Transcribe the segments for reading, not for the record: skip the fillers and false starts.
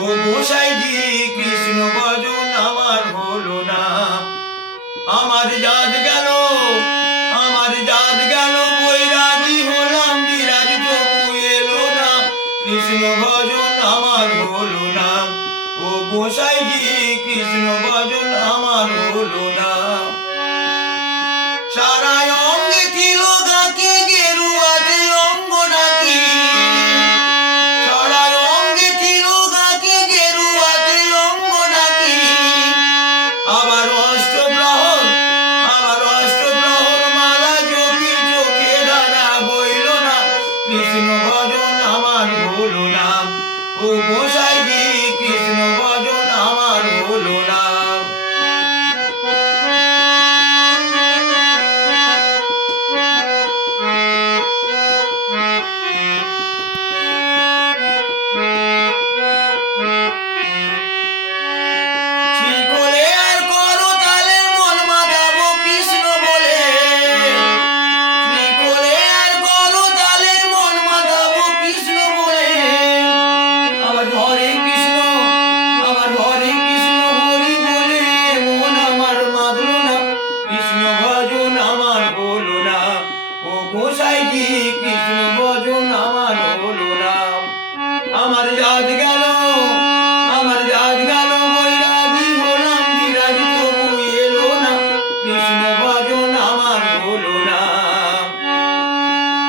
ও গোসাইজি কৃষ্ণ ভজন আমার হলো না। আমার জাত গেল, আমার জাত গেল, বৈরাগী হলাম, বিরাজ তবু এলো না। কৃষ্ণ ভজন আমার হলো না। ও গোসাইজি কৃষ্ণ ভজন আমার হলো না। সারা অঙ্গে ছিল গাকে গেরুয়াতে অঙ্গ নাকি, সারা অঙ্গে ছিল গাকে গেরুয়াতে অঙ্গ নাকি। আবার অষ্টপ্রহর, আবার অষ্টপ্রহর মালা জপি চোখে ধারা বইল না। কৃষ্ণ ভজন আমার হলো না। ও গোসাইজি কৃষ্ণ ভজন আমার হলো না। শিকলে আর করতালে মন মাতাবো কৃষ্ণ বলে, শিকলে আর করতালে মন মাতাবো কৃষ্ণ বলে। আমার ঘরে কৃষ্ণ, আমার ঘরে কৃষ্ণ হরি বলে মন আমার মাতলো না। কৃষ্ণ ভজন আমার হলো না। ও গোসাইজি কৃষ্ণ ভজন আমার হলো না। আমার জাত গেল, আমার জাত গেল, বৈরাগী হলাম, বিরাজ তবু এলো না। কৃষ্ণ ভজন আমার হলো না।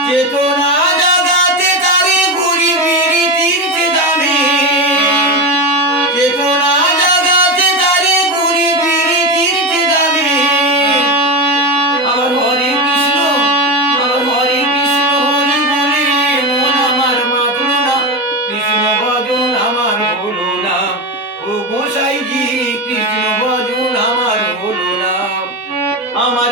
চেতনা জাগাতে তারি ঘুরি ফিরি তীর্থে ধামে, চেতনা জাগাতে তারি ঘুরি ফিরি তীর্থে ধামে। আমার হরে কৃষ্ণ, আমার হরে কৃষ্ণ হরি বলে মন আমার মাতলো না। কৃষ্ণ ভজন আমার হলো না। ও গোসাইজি কৃষ্ণ ভজন আমার হলো না। আমার